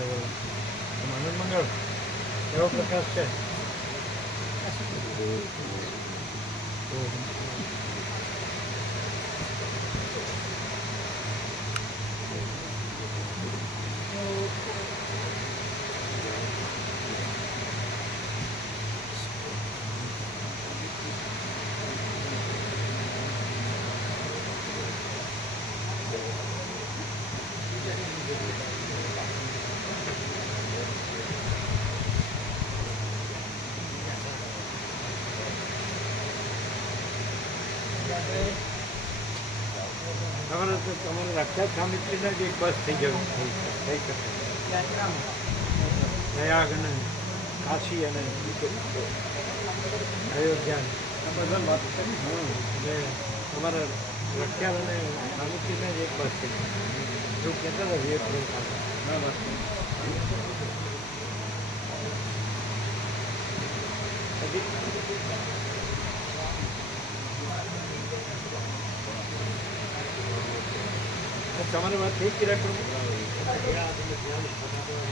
આનંદ મંગળ એવો પ્રકાશ છે. તમારે રક્ષા સામિત્રીના જ એક બસ થઈ જવું થઈ શકે. પ્રયાગ અને કાશી અને અયોધ્યા એટલે તમારા રક્ષા અને સામિત્રીના જ એક બસ થઈ શકે. એવું કહેતા હતા વિવેક તમારી વાત થઈ કિરણ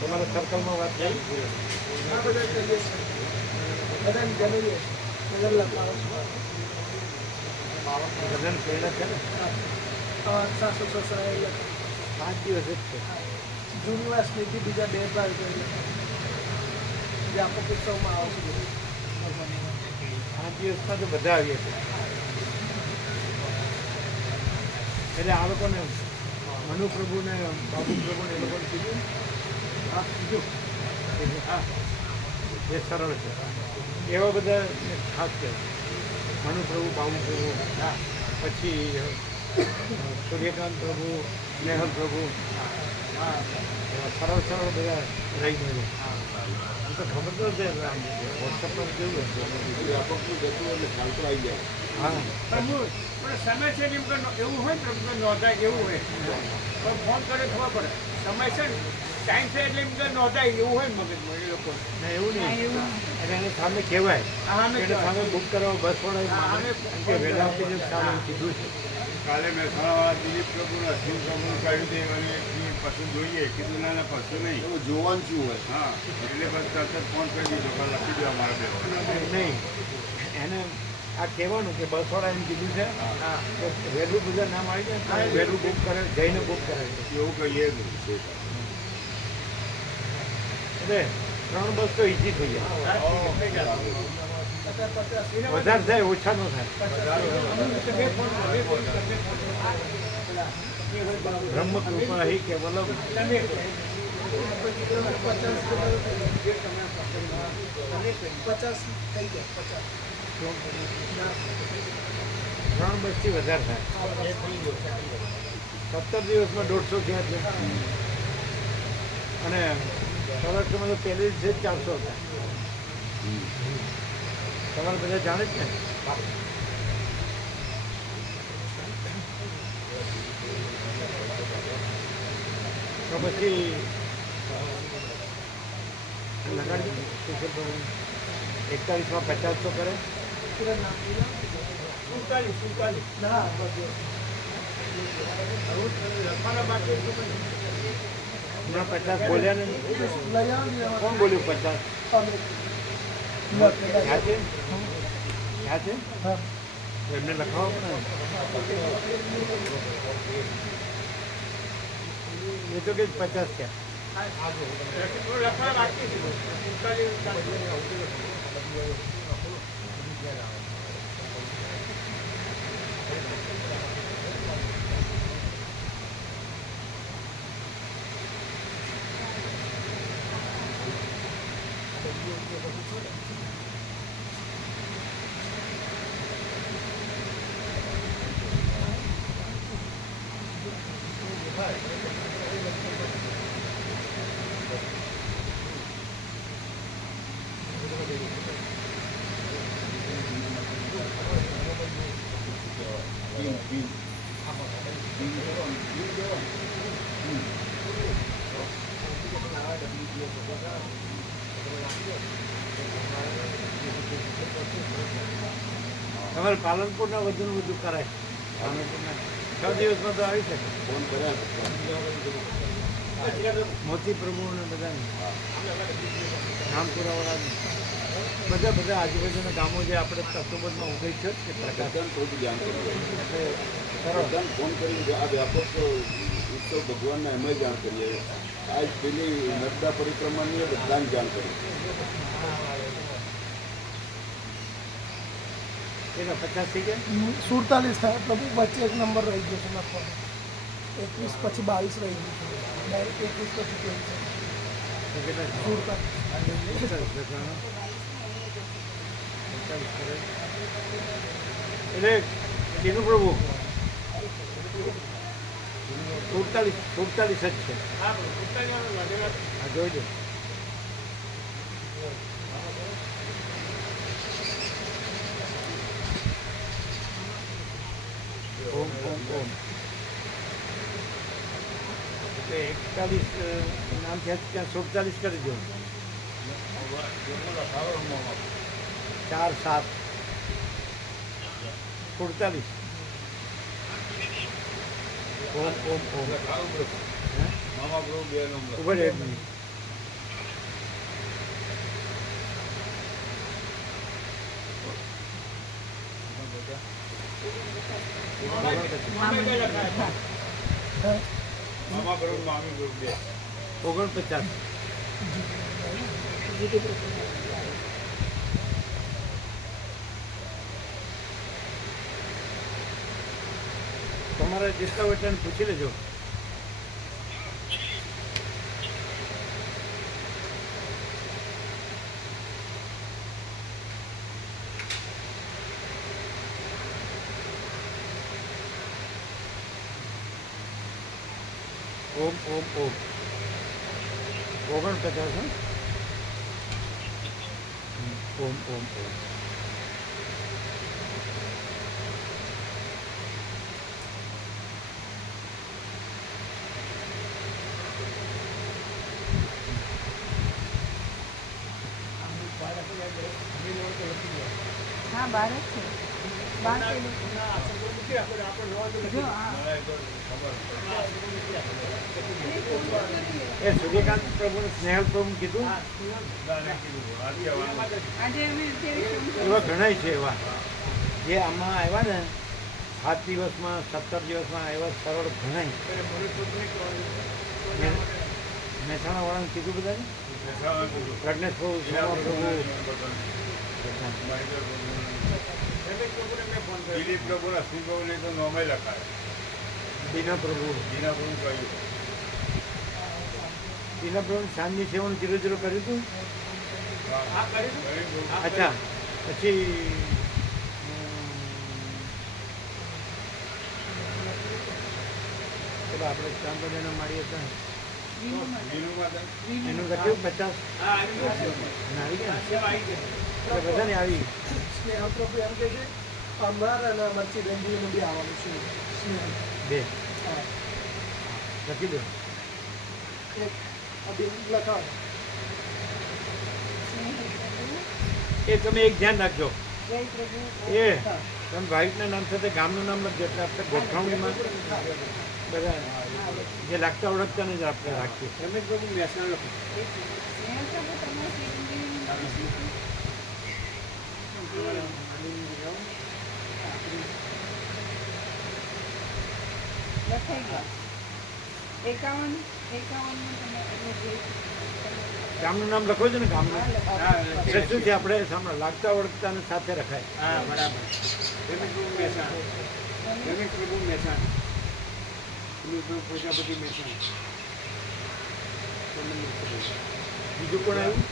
તમારા સર્કલમાં વાત થઈ બધાને પ્રેરણા છે ને 5 દિવસ જ છે. જૂની સ્મૃતિ બીજા 2 બાર જે આપો ઉત્સવમાં આવશે 5 દિવસમાં તો બધા આવીએ છીએ. એટલે આ લોકોને મનુપ્રભુને બાબુપ્રભુને એ લોકોને કીધું હા એ સરળ છે. એવા બધા ખાસ છે મનુપ્રભુ બાબુપ્રભુ પછી સૂર્યકાંત પ્રભુ નેહલ પ્રભુ સરળ સરળ બધા રહી ગયેલું. આમ તો ખબર તો છે વોટ્સઅપ પર કેવું હતું વ્યાપકનું જતું એટલે ખ્યાલ તો આવી જાય. હા સમય છે એમ એવું હોય ને નોંધાય એવું હોય પણ ફોન કરે ખબર પડે સમય છે ને ટાઈમ છે એટલે એમ નોંધાય એવું હોય ને મગજમાં એ લોકો ના એવું નહીં. એટલે એને સામે કહેવાય એને સામે બુક કરવા બસ વાળા વહેલા આપીને સામે કીધું છે. કાલે મહેસાણાવાળા દિલીપ પ્રભુના શિવ પ્રભુનું કાઢ્યું હતું અને પશુ જોઈએ કીધું ના પશુ નહીં એવું જોવાનું શું હોય. હા એટલે બસ તરત જ ફોન કરી દીધો પણ લખી દો અમારા બે નહીં એને આ કહેવાનું કે બસ વાળા એમ કીધું છે વહેલું બધા નામ આવી જાય વહેલું બુક કરે જઈને બુક કરે એવું કહીએ. એટલે 3 બસ તો ઈઝી થઈ જાય. વધારે થાય ઓછા ન થાય. બ્રહ્મ કૃપા હી કેવલમ 3 બસથી વધારે થાય. 17 દિવસમાં 150 થયા છે અને સૌરાષ્ટ્રમાં તો પહેલી જ 400 હતા. તમારે બધા જાણે જ ને. તો પછી લગાડી 41માં 50 તો કરે. 50 બોલ્યા ને કોણ બોલ્યું 50 ક્યાં છે એમને લખાવો ને એ તો કે 50 છે. લખવા બાકી છે તમારે પાલનપુરના વધુ વધુ કરાય. પાલનપુરના 6 દિવસમાં તો આવી શકે. ફોન કર્યા મોતી પ્રભુ અને બધાને રામપુરાવાળાને બધા આજુબાજુના ગામો જે આપણે તત્વબંધમાં ઉભી છે તે પ્રકાર થોડું ધ્યાન કરીએ એટલે સરળ બધાને ફોન કરીને આ વ્યાપક ઉત્સવ ભગવાનને એમ જાણ કરીએ. આજ પેલી નર્મદા પરિક્રમાની બધાને જાણ કરીએ. એના 50 થઈ ગયા 47 થાય પ્રભુ વચ્ચે એક નંબર રહી ગયો છે લખવાનો 21 પછી 22 રહી ગયું છે ડાયરેક્ટ 21 પછી 23 તો કેટલા 47 એટલે તેનું પ્રભુ 47 જ છે. હા પોતાની વાળો આ જોઈ દો. ઓમ ઓમ ઓમ એટલે 41 નામ થયા ત્યાં 47 કરી દો. 4 7 47 ઓમ ઓમ ઓમ મામા પ્રભુ 2 નંબર ઉભા રહે એક મિનિટ. મામા પ્રભુ મામી પ્રભુ 2 49 તમારા ડિસ્કાઉન્ટને પૂછી લેજો. ઓમ ઓમ ઓમ 49 હે? ઓમ ઓમ ઓમ હા બાર જ છે બાર જો એ સૂર્યકાંત પ્રભુ સ્નેહલ પ્રભુ કીધું આજે અમે એવા ઘણા છે એવા જે આમાં આવ્યા ને 7 દિવસમાં 17 દિવસમાં આવ્યા સરળ ઘણા મહેસાણા વાળાને કીધું બધાને પ્રજ્ઞેશ પ્રભુ સોમા પ્રભુ દિલીપ પ્રભુના શ્રી પ્રભુને તો નોમે લખાય. દીના પ્રભુ દીના પ્રભુ કહ્યું દીના પ્રભુ સાંજની સેવાનું 0 0 કર્યું હતું. હા કરી અચ્છા પછી પેલા આપણે ચાંદોડીના માળી હતા દીનું માતા એનું લખ્યું 50 હા આવી ગયું અને આવી ગયા સેવા આવી ગઈ એટલે બધાને આવી સ્નેહ પ્રભુ એમ કહે છે અમાર અને મરચી ગંજીનું બી આવવાનું છે સ્નેહ 2 હા લખી દો. એક અભિન લખાવ એ તમે એક ધ્યાન રાખજો જય પ્રભુ એ તમે વાઇફના નામ સાથે ગામનું નામ લખજો એટલે આપણે ગોઠવણીમાં બધા જે લાગતા ઓળખતાને જ આપણે રાખીએ. રમેશ પ્રભુ મહેસાણા લખો સ્નેહ પ્રભુ તમારા લખાઈ ગયા 51 તમે ગામનું નામ લખો છો ને ગામનું હા એટલે શું છે આપણે સામે લાગતા ઓળખતાને સાથે રખાય. હા બરાબર રમેશ પ્રભુ મહેસાણા રમેશ પ્રભુ મહેસાણા રમેશ પ્રભુ પ્રજાપતિ મહેસાણા બીજું કોણ આવ્યું?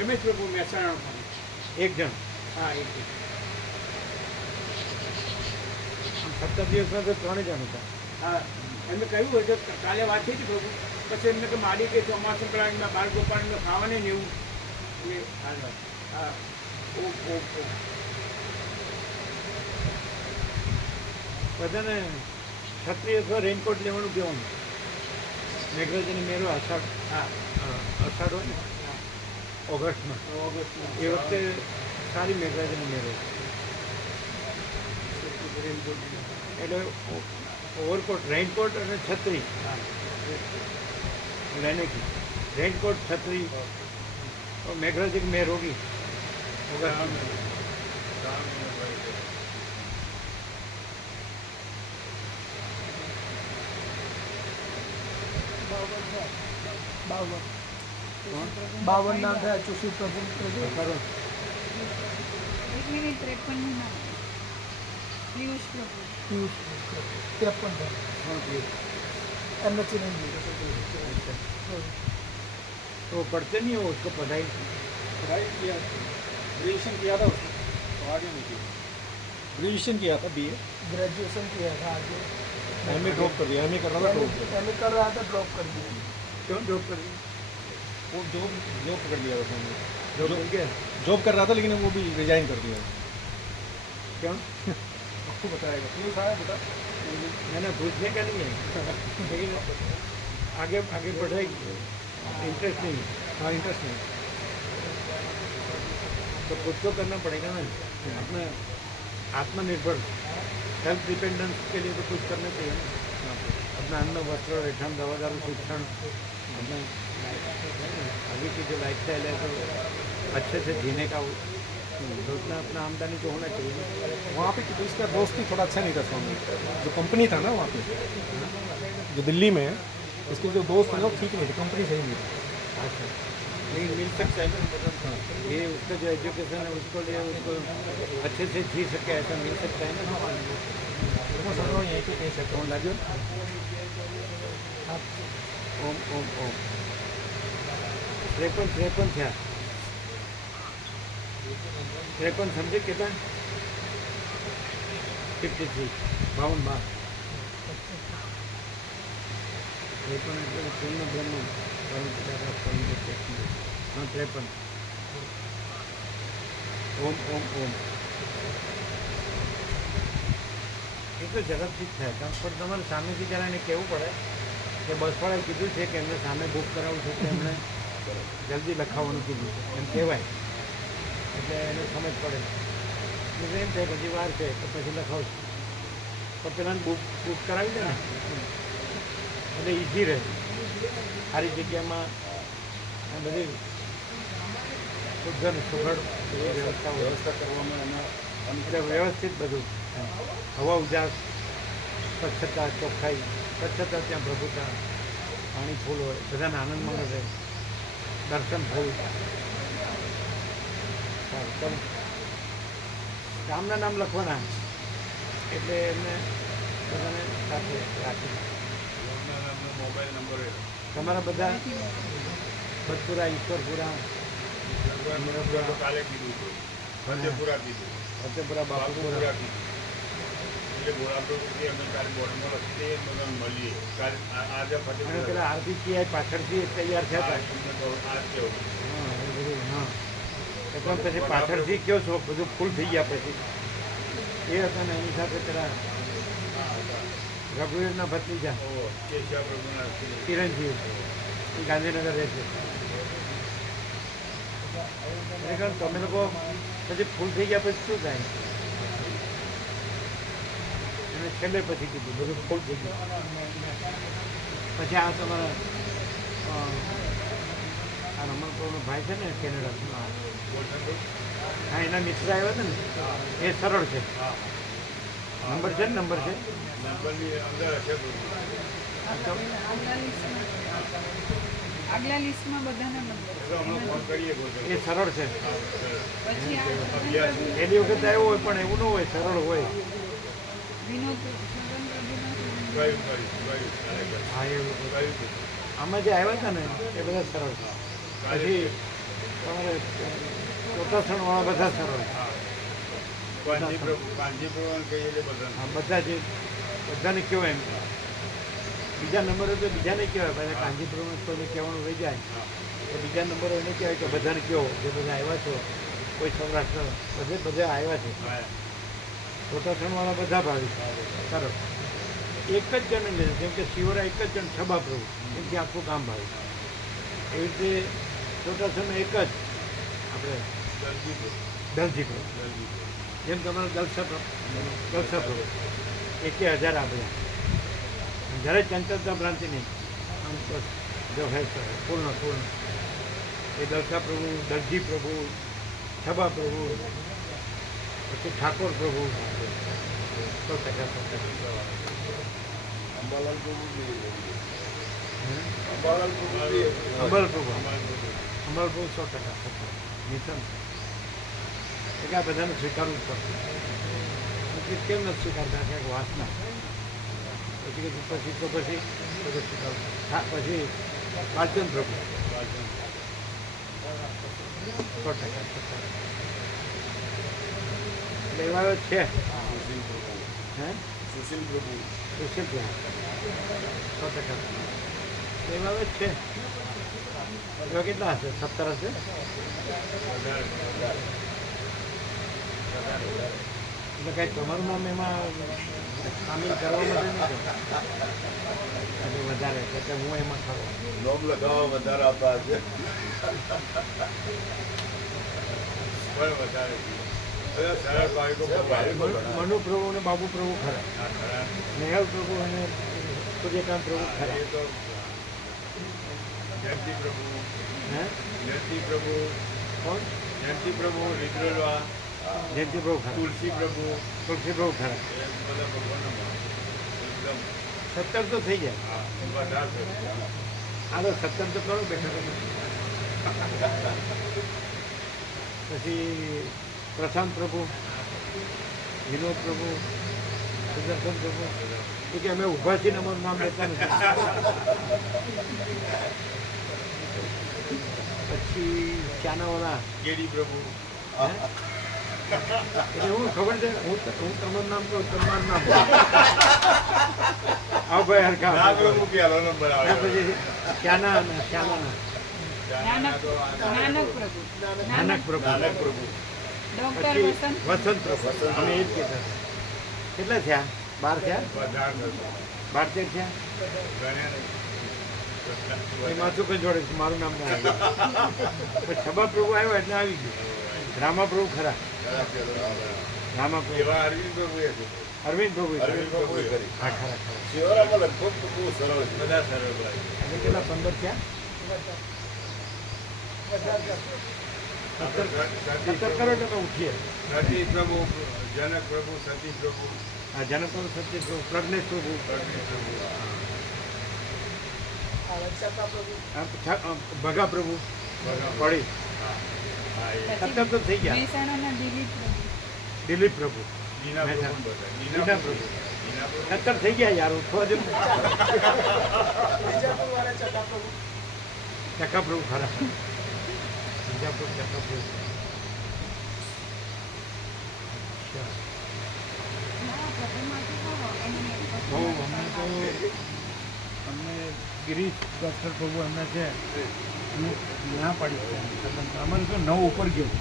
રમેશ પ્રભુ મહેસાણા એક જણ. હા એક આમ 17 દિવસમાં તો 3 જણ હતા. હા એમને કહ્યું હોય તો કાલે વાત થઈ હતી પ્રભુ પછી એમને કે મારી કે ચોમાસું કળામાં બાળ ગોપાલને ખાવાને ને એવું એટલે હા ઓ બધાને છત્રી અથવા રેનકોટ લેવાનું કહેવાનું. મેઘરાજાની મેળો અષાઢ હા અષાઢ હોય ને ઓગસ્ટમાં ઓગસ્ટમાં એ વખતે સારી મેઘરાજાની મેળો એટલે ઓવરકોટ રેનકોટ અને છત્રી હા लेने की रेनकोट छतरी और मेघराज जी में रोगी होगा બાવન નામ થયા ચુસી પ્રભુ करो 1 મિનિટ 53 નામ પિયુષ પ્રભુ પિયુષ 53 हाँ जी એમને ચિરંજીવી तो पढ़ते नहीं हो उसको पढ़ाई पढ़ाई किया ग्रेजुएशन किया था उसने तो आगे नहीं किया ग्रेजुएशन किया था बीए ग्रेजुएशन किया था आगे एमए ड्रॉप कर दिया एमए कर रहा था ड्रॉप कर एम कर रहा था ड्रॉप कर दिया क्यों जॉब कर रही वो जॉब जॉब कर लिया उसने जॉब मिल गया जॉब कर रहा था लेकिन वो भी रिजाइन कर दिया क्यों आपको बताएगा क्यों आया बेटा मैंने पूछने का नहीं है लेकिन आगे आगे बढ़ेगी इंटरेस्ट नहीं है। हाँ इंटरेस्ट नहीं तो खुद तो करना पड़ेगा ना अपना आत्मनिर्भर सेल्फ डिपेंडेंस के लिए तो कुछ करना चाहिए ना अपना अन्न वस्त्र रहठन दवा दारू शिक्षण अपना अभी की जो लाइफ स्टाइल है तो अच्छे से जीने का तो उतना अपना आमदनी तो होना चाहिए वहाँ पे तो इसका दोस्त ही थोड़ा अच्छा नहीं था स्वामी जो कंपनी था ना वहाँ पे जो दिल्ली में है इसके जो दोस्त थे वो ठीक नहीं थे कंपनी सही नहीं थी अच्छा लेकिन मिल सकता है ना मतलब ये उसका जो एजुकेशन है उसको लिए उसको अच्छे से जी सके ऐसा मिल सकता है ना वो समझ लो यहीं पे कहीं से कौन लाजो ओम ओम ओम 53 થયા 53 સમજે કેટલા 53 52 બાર 53 એટલે પૂર્ણ બ્રહ્મ हाँ 53 ओम ओम ओम એ તો ઝડપથી જ થાય પણ તમારે સામેથી જરા એને કહેવું પડે કે બસવાળાએ કીધું છે કે એમને સામે બુક કરાવવું છે તો એમણે જલ્દી લખાવવાનું કીધું છે એમ કહેવાય એટલે એને સમજ પડે એટલે એમ થાય પછી વાર છે તો પછી લખાવશું પણ પેલાને બુક કરાવી દે ને એટલે ઇઝી રહે સારી જગ્યામાં આ બધી શુદ્ધ સુઘડ બધી વ્યવસ્થા કરવામાં એમાં એટલે વ્યવસ્થિત બધું હવા ઉજાસ સ્વચ્છતા ચોખ્ખાઈ સ્વચ્છતા ત્યાં પ્રભુતા પાણી ફૂલ હોય બધાને આનંદ મળે રહે દર્શન ફૂલ સારું ચાલો ગામના નામ લખવાના એટલે એમને બધાને સાથે રાખી મોબાઈલ નંબર તમારા બધા ભટપુરા ઈશ્વરપુરા કાલે કીધું હતું ફતેપુરા કીધું ફતેપુરા બાપુપુરા બાપુપુરા કીધું એટલે ગોળાપ્રભુથી અમે કાલે બોર્ડમાં લખીએ બધા મળીએ કાલે આજે અને ફતેપુરા પેલા આરબીસીઆઈ પાછળથી તૈયાર થયા હતા આ કેવું હા એ બધું હા એટલે પછી પાછળથી કયો છો બધું ફૂલ થઈ ગયા પછી એ હતા ને એની સાથે પેલા રઘુવીરના ભત્રીજા કેશવ પ્રભુના ચિરંજીવ એ ગાંધીનગર રહે છે ખરેખર તમે લોકો પછી ફૂલ થઈ ગયા પછી શું થાય એને છેલ્લે પછી કીધું બધું ફૂલ થઈ ગયું પછી આ તમારા આ રમણપ્રભુનો ભાઈ છે ને કેનેડા હા એના મિત્ર આવ્યા હતા ને એ સરળ છે નંબર છે ને નંબર છે નંબરની અંદર હશે પ્રભુ આગલા લિસ્ટમાં બધાના નંબર એટલે હમણાં ફોન કરીએ એ સરળ છે પછી આ પહેલી વખત આવ્યો હોય પણ એવું ન હોય સરળ હોય વિનોદ છગન પ્રભુના કયું હા એવું કયું આમાં જે આવ્યા હતા ને એ બધા સરળ છે પછી તમારે ચોટાસણવાળા બધા સરળ કાંજીપ્રભુ કહીએ એટલે બધા હા બધા જે બધાને કહેવાય એમ બીજા નંબરો તો બીજાને કહેવાય પછી કાંજીપુરને કોઈને કહેવાનું રહી જાય તો બીજા નંબરો એને કહેવાય કે બધાને કહો જે બધા આવ્યા છો કોઈ સૌરાષ્ટ્ર બધે આવ્યા છે ચોટાસણવાળા બધા ભાવિક સરસ એક જ જણને લે જેમ કે શિવરા એક જ જણ છબા પ્રભુ એમથી આખું કામ ભાવિક એવી રીતે ચોટાસણમાં એક જ આપણે દલજી પ્રભુ જેમ તમારા દલસા પ્રભુ 1000 આપ્યા જ્યારે ચંચળતા ભ્રાંતિ નહીં આમ બસ જો હે સર પૂર્ણ પૂર્ણ એ દલસા પ્રભુ, દરજી પ્રભુ, છબા પ્રભુ, પછી ઠાકોર પ્રભુ 100%. અંબાલાલ પ્રભુ બી અંબાલાલ પ્રભુ બી અમલ પ્રભુ 100%. મિશન એટલે આ બધાને સ્વીકારવું જ પડશે. પછી કેમ નથી સ્વીકારતા? ક્યાંક વાસના પછી સ્વીકારવું. હા, પછી વાલચંદ પ્રભુ 100%. એટલે એવા છે. હે સુશીલ પ્રભુ સુશીલ પ્રભુ 100%. એવા જ છે. એવા કેટલા હશે? 17 હશે. એટલે કંઈ તમારું નામ એમાં સામેલ કરવા માટે નહીં એટલે વધારે એટલે હું એમાં ખરો. નોમ લગાવવા વધારે આપતા છે. પણ વધારે બધા સરળ બાળકો મનુ પ્રભુ અને બાબુ પ્રભુ ખરા. ખરા નેહલ પ્રભુ અને સૂર્યકાંત પ્રભુ ખરા. એ તો જયંતિ પ્રભુ હે જયંતિ પ્રભુ કોણ? જયંતિ પ્રભુ રિદ્રોલવા જયંતિ પ્રભુ ખરા. તુલસી પ્રભુ તુલસી પ્રભુ ખરા. એ બધા ભગવાનના એકદમ 17 તો થઈ જાય. હા વધારે આ તો 17 તો કરો બેઠા. પછી પ્રશાંત પ્રભુ, વિનોદ પ્રભુ, સુદર્શન પ્રભુ એ કે અમે ઊભા છીએ ને અમારું નામ લેતા નથી. પછી ચાનાવાળા કેડી પ્રભુ એટલે હું ખબર છે હું તમારું નામ કહું તમારું નામ આવ ભાઈ હરખા ના પ્રભુ પહેલો નંબર આવે પછી શ્યાના નાનક પ્રભુ, નાનક પ્રભુ, નાનક પ્રભુ ડોક્ટર પછી વસંત વસંત પ્રભુ. અમે એ જ કહેતા હતા. કેટલા થયા? 12 થયા? વધારે થતો 12-13 થયા? એમાં શું કઈ જોડે છે? મારું નામ ના આવ્યું. પછી છબા પ્રભુ આવ્યો એટલે આવી ગયું. રામા પ્રભુ ખરા. રામા પ્રભુ, એવા અરવિંદ પ્રભુ એ છે. અરવિંદ પ્રભુ અરવિંદ પ્રભુએ કરી. હા ખરા ખરા. શિવરામાં લગભગ તો બહુ સરળ છે. બધા સરળ ભાઈ એટલે કેટલા 15 થયા? 17 કરો એટલે અમે ઉઠીએ. સતી પ્રભુ જનક પ્રભુ સતી પ્રભુ આ જનક પ્રભુ, સત્ય પ્રભુ, પ્રજ્ઞેશ પ્રભુ, પ્રજ્ઞેશ પ્રભુ ભગા પ્રભુ પડી. હા એ 17 તો થઈ ગયા. મહેસાણાના દિલીપ પ્રભુ, દિલીપ પ્રભુ, નીના પ્રભુ બધા નીના પ્રભુ. નીના પ્રભુ 17 થઈ ગયા યાર. ઉઠવા દે. ચકા પ્રભુ ખરા. બીજાપુર ચકા પ્રભુ. બહુ અમને તો અમને ગિરીશ ડૉક્ટર પ્રભુ એમને છે હું ના પાડી છે. અમારે તો 9 ઉપર ગયું.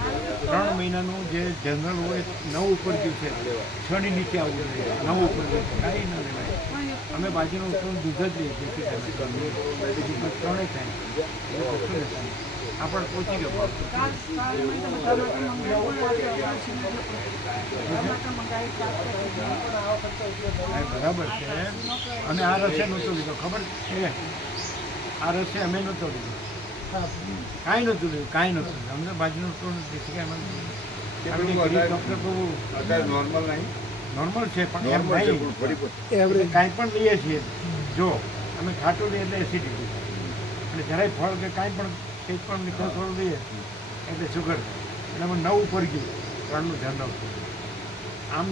3 મહિનાનું જે જનરલ હોય 9 ઉપર ગયું છે. 6 ની નીચે આવવું જોઈએ. 9 ઉપર ગયું કાંઈ ન લેવાય. અમે બાજુનું ઉતરું દૂધ જ લઈએ છીએ. બીજું 3 થાય આપણે પહોંચી ગયો. હા, બરાબર છે. અને આ રસે નહોતો લીધો ખબર છે. આ રસે અમે નહોતો લીધો. કાંઈ નહોતું લીધું. કાંઈ નહોતું લીધું. અમને બાજુનું ઉતરું નથી કે અમે ડૉક્ટર પ્રભુ અત્યારે નોર્મલ નહીં. નોર્મલ છે પણ એમ નોર્મલ છે નહીં. પણ ફરી એવરેજ કાંઈ પણ લઈએ છીએ જો અમે ખાટું લઈએ એટલે એસિડિટી અને જરાય ફળ કે કાંઈ પણ કંઈક પણ મીઠું થોડું લઈએ એટલે શુગર એટલે અમે 9 ઉપર ગયું 3નું જનરલ. આમ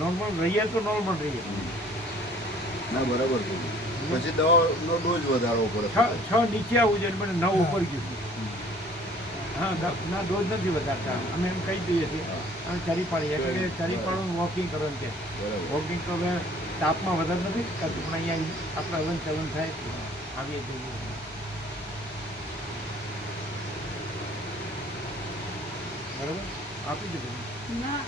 નોર્મલ રહીએ તો નોર્મલ રહીએ. ના બરાબર છે. પછી દવાનો ડોઝ વધારવો પડે. 6 નીચે આવવું જોઈએ મને 9 ઉપર ગયું. હા ના ડોઝ નથી વધારતા. અમે એમ કહી દઈએ છીએ અમે ચરી પાડીએ એટલે ચરી પાડવાનું વોકિંગ કરવાનું કે બરાબર. વોકિંગ તો હવે તાપમાં વધારે નથી કરતું પણ અહીંયા આપણે હલન ચલન થાય આવીએ જઈએ. બરાબર આપી દીધું. ના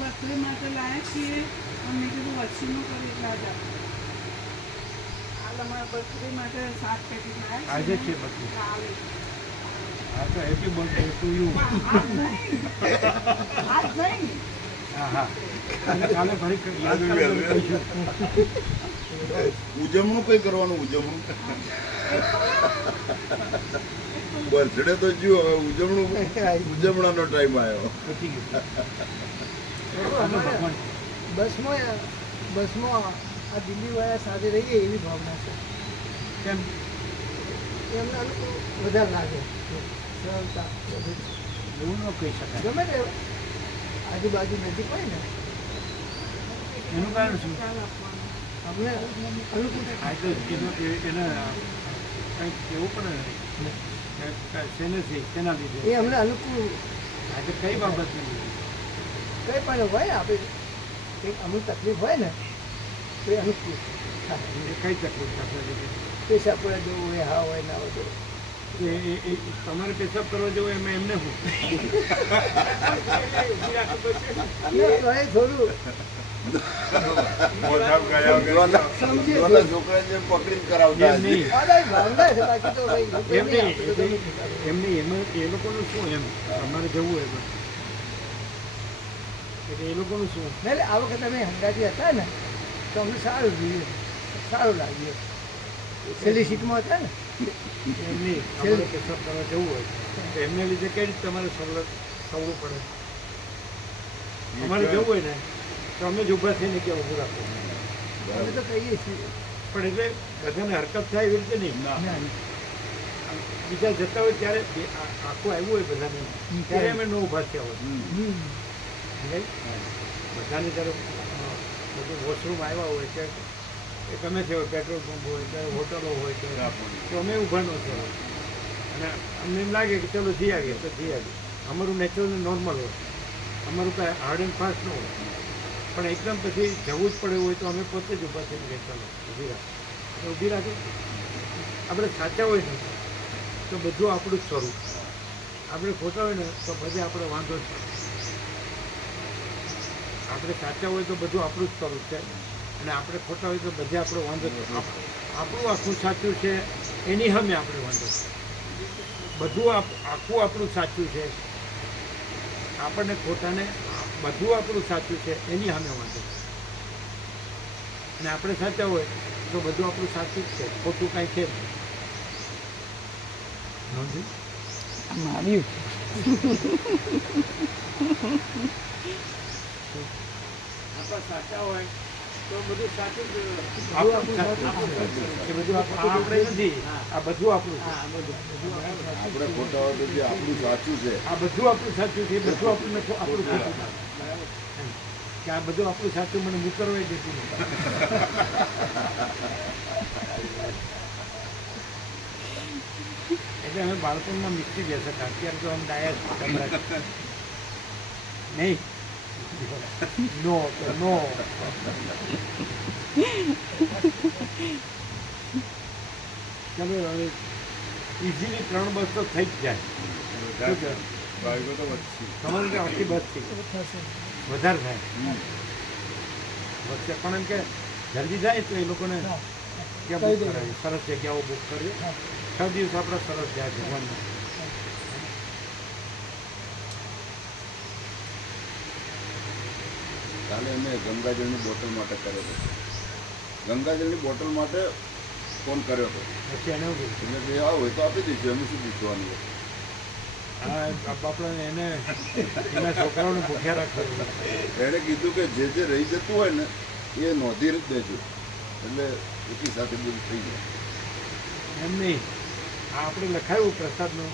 બર્થડે માટે લાયા છીએ અને મેં કીધું વચ્ચેનું કરી એટલા જ હાલ અમારા બર્થડે માટે 7 પેકેટ લાયા આજે છે બધું. કાલે હા તો હેપી બર્થડે ટુ યુ. આજ નહીં હા હા અને કાલે ફરી યાદ કરીને કહીશું. ઉજવણું કઈ કરવાનું ઉજવણું બર્થડે તો જ્યો હવે ઉજવણું ઉજવણાનો ટાઈમ આવ્યો પતી ગયું. અમારે બસમાં આ દિલ્હીવાળા સાથે રહીએ એવી ભાવના છે. કેમ એમને અનુકૂળ વધારે લાગે સરળતા બધું. એવું ન કહી શકાય. ગમે તે આજુબાજુ નજીક હોય ને એનું કારણ શું? અમને અનુકૂળ આ તો કીધું કે એને કંઈક કેવું પડે ને શેનેથી શેના લીધે એ અમને અનુકૂળ આજે કઈ બાબત નથી. કંઈ પણ હોય ને આપણે કંઈક અમુક તકલીફ હોય ને તો એ અનુકૂળ થાય. કઈ તકલીફ આપણે લીધે પેશાબ પડે જવું હોય હા હોય ના હોય તો એ તમારે પેશાબ કરવા જવું એમાં એમને હું એ થોડું મોઢા ગયા વગર સમજી ઓલા છોકરાને જેમ પકડીને કરાવતા એમ નહીં. ભાવના છે બાકી તો ભાઈ એમ નહીં એમ નહીં એમાં એ લોકોનું શું એમ અમારે જવું એમાં એટલે એ લોકોનું શું એટલે આ વખતે અમે હંગાથી હતા ને તો અમને સારું જોઈએ સારું લાગ્યું. છેલ્લી સીટમાં હતા ને એમ નહીં અમારે પેશાબ કરવા જવું હોય તો એમને લીધે કઈ રીતે તમારે સવડું પડે. અમારે જવું હોય ને તો અમે જ ઊભા થઈને કે ઊભું રાખો. અમે તો કહીએ છીએ પણ એટલે બધાને હરકત થાય એવી રીતે નહીં. બીજા જતા હોય ત્યારે આખું આવ્યું હોય બધાને ત્યારે અમે ન ઊભા થયા હોય. સમજાય? બધાને જ્યારે બધું વોશરૂમ આવ્યા હોય કે એ ગમે તે હોય પેટ્રોલ પંપ હોય કે હોટલો હોય કે તો અમે ઊભા ન થયા હોય. અને અમને એમ લાગે કે ચલો જઈ આવીએ તો જઈ આવીએ. અમારું નેચરલ નોર્મલ હોય. અમારું કાંઈ હાર્ડ એન્ડ ફાસ્ટ ન હોય. પણ એકદમ પછી જવું જ પડે હોય તો અમે પોતે જ ઊભા થઈને કે ચાલો ઊભી રાખો તો ઊભી રાખે. આપણે સાચા હોય ને તો બધું આપણું જ સ્વરૂપ. આપણે ખોટા હોય ને તો બધે આપણે વાંધો જ છે. આપણે સાચા હોય તો બધું આપણું જ સ્વરૂપ છે અને આપણે ખોટા હોય તો બધે આપણો વાંધો છે. આપણું આખું સાચું છે એની સામે આપણે વાંધો છે. બધું આખું આપણું સાચું છે આપણને ખોટાને બધું આપણું સાચું છે એની સામે વાંધો છે. અને આપણે સાચા હોય તો બધું આપણું સાચું જ છે ખોટું કાંઈ છે જ નહીં. આપણા સાચા હોય તો બધું સાચું જ આપણું સાચું છે. બધું આપણે નથી આ બધું આપણું છે. આપણે ખોટા હોય તો જે આપણું સાચું છે આ બધું આપણું સાચું છે બધું આપણને આપણું ખોટું છે. કે આ બધું આપણું સાચું મને મુકરવાય દેતું નથી. એટલે અમે બાળકોમાં મિસ્ટી બેસે અત્યારે તો આમ ડાયા નહીં નો નો ચાલો હવે ઇઝીલી 3 બસ તો થઈ જ જાય. શું કહે? બાઈકો તો વધશે. તમારે ત્યાં આખી બસ થઈ વધારે થાય વચ્ચે પણ એમ કે જલ્દી જાય તો એ લોકોને ક્યાં બુક કરાવી સરસ જગ્યાઓ બુક કરવી. 6 દિવસ આપણા સરસ જાય ભગવાનના. કાલે અમે ગંગાજળની બોટલ માટે કર્યો હતો. ગંગાજળની બોટલ માટે ફોન કર્યો હતો પછી એને એવું કીધું એટલે કે આવો હોય તો આપી દઈશું એમ શું પૂછવાનું હોય. હા બાપડાને એને એના છોકરાઓને ભૂખ્યા રાખવા. એણે કીધું કે જે રહી જતું હોય ને એ નોંધી જ દેજો એટલે એકી સાથે બધું થઈ જાય. એમ નહીં આ આપણે લખાયું પ્રસાદનું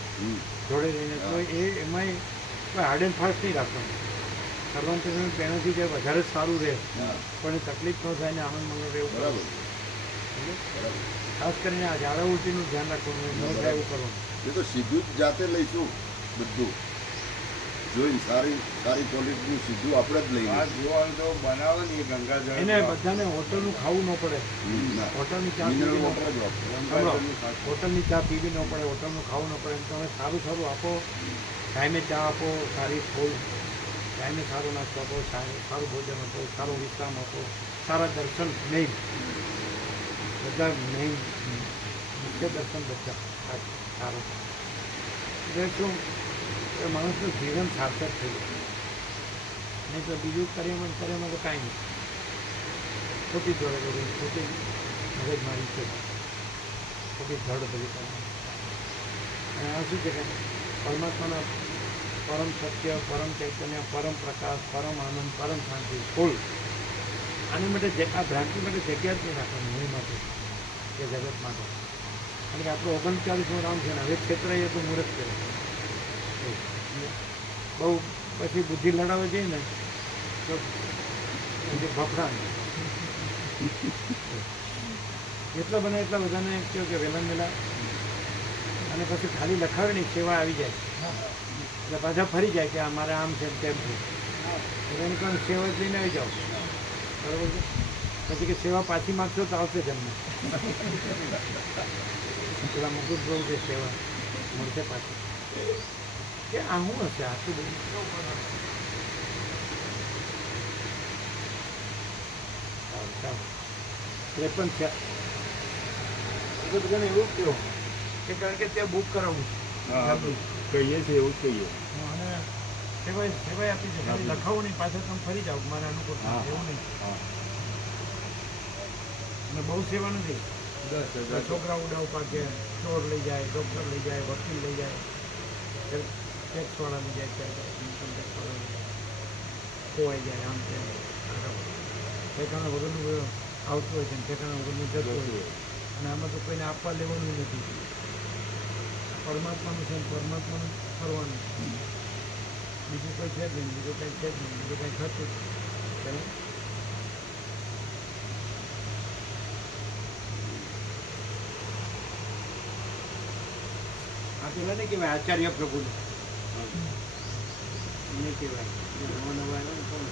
જોડે રહીને તો એમાંય કોઈ હાર્ડ એન્ડ ફાસ્ટ નહીં રાખવાનું. સર્વાંતરણ તેનાથી જે વધારે સારું રહે પણ એ તકલીફ ન થાય ને આનંદ મંગળ રહેવું બરાબર બરાબર. ખાસ કરીને આ ઝાડા ઉલટીનું ધ્યાન રાખવાનું ન થાય એવું કરવાનું. એ તો સીધું જ જાતે લઈશું બધું જોઈ સારી સારી ક્વોલિટીનું સીધું આપણે જ લઈએ. આ જોવાનું તો બનાવો ને એ ગંગાજળ એને બધાને હોટલનું ખાવું ન પડે. હોટલની ચા મિનરલ પીવી ન વોટર જ પડે. વાપરો. હોટલની ચા પીવી ન પડે હોટલનું ખાવું ન પડે. તમે સારું સારું આપો ટાઈમે ચા આપો સારી ફૂલ ટાઈમે સારો નાસ્તો આપો સારું ભોજન આપો સારો વિશ્રામ આપો સારા દર્શન નહીં બધા નહીં મુખ્ય દર્શન બધા સારું એટલે શું એ માણસનું જીવન સાર્થક થઈ જાય. નહીં તો બીજું કર્યામાં તો કાંઈ નહીં. ખોટી દોડે બધી ખોટી મગજ મારી છે, ખોટી ધડ બધી કરવાની. અને આ શું છે કે પરમાત્માના પરમ સત્ય, પરમ ચૈતન્ય, પરમ પ્રકાશ, પરમ આનંદ, પરમ શાંતિ ફૂલ આની માટે આ ભ્રાંતિ માટે જગ્યા જ નહીં રાખવાની હું માટે કે જગત માટે. કારણ કે આપણું 39મું રાઉન્ડ છે ને હવે ક્ષેત્ર એ તો મુહૂર્ત કરે બહુ પછી બુદ્ધિ લડાવવા જઈએ ને તો ફફડા જેટલા બને એટલા બધાને કહ્યું કે વહેલા વહેલા અને પછી ખાલી લખાવવાની સેવા આવી જાય એટલે પાછા ફરી જાય કે અમારે આમ છે તેમ છે એટલે એને પણ સેવા જ લઈને આવી જાઓ બરાબર છે. પછી કે સેવા પાછી માગશો તો આવશે જ એમને પેલા મુકુટ બહુ છે સેવા મળશે પાછી કે આ શું હશે આટલું બધું. સારું 53 છે એટલે બધાને એવું જ કહો કે કારણ કે તે બુક કરાવવું કહીએ છીએ એવું જ કહીએ. અને સેવાય આપી છે ખાલી લખાવું નહીં પાછળ તમે ફરી જાઓ મારે અનુકૂળ હા. એવું નહીં. હા અને બહુ સેવા નથી. છોકરા ઉડાવ પાકે ચોર લઈ જાય, ડૉક્ટર લઈ જાય, વકીલ લઈ જાય, ટેક્સવાળા લઈ જાય, ઇન્કમ ટેક્સવાળા લઈ જાય, ખોવાઈ જાય આમ તેમ ઠેકાણા વગરનું બધું આવતું હોય છે ને ઠેકાણા વગરનું જતું હોય છે. અને આમાં તો કોઈને આપવા લેવાનું નથી. પરમાત્માનું છે પરમાત્માનું કરવાનું બીજું કોઈ છે જ નહીં, બીજું કંઈ છે જ નહીં, બીજું કંઈ થતું જ નહીં. આ પેલા નહીં કહેવાય આચાર્ય પ્રભુને નહીં કહેવાય નવા નવા આવ્યા ને કોણ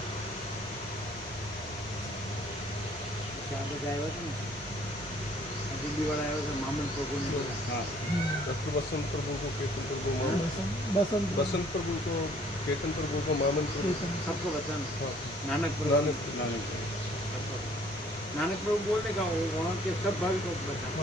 આ બધા આવ્યા છે ને દિલ્હીવાળા આવ્યા છે મામન પ્રભુને બધા. હા डॉक्टर बसंत प्रभु को केतन प्रभु बसंत बसंत प्रभु को केतन प्रभु को मामन प्रभु सबको बताना नानक प्रभु नानक प्रभु बोलने का वहाँ के सब भाविकों को बताना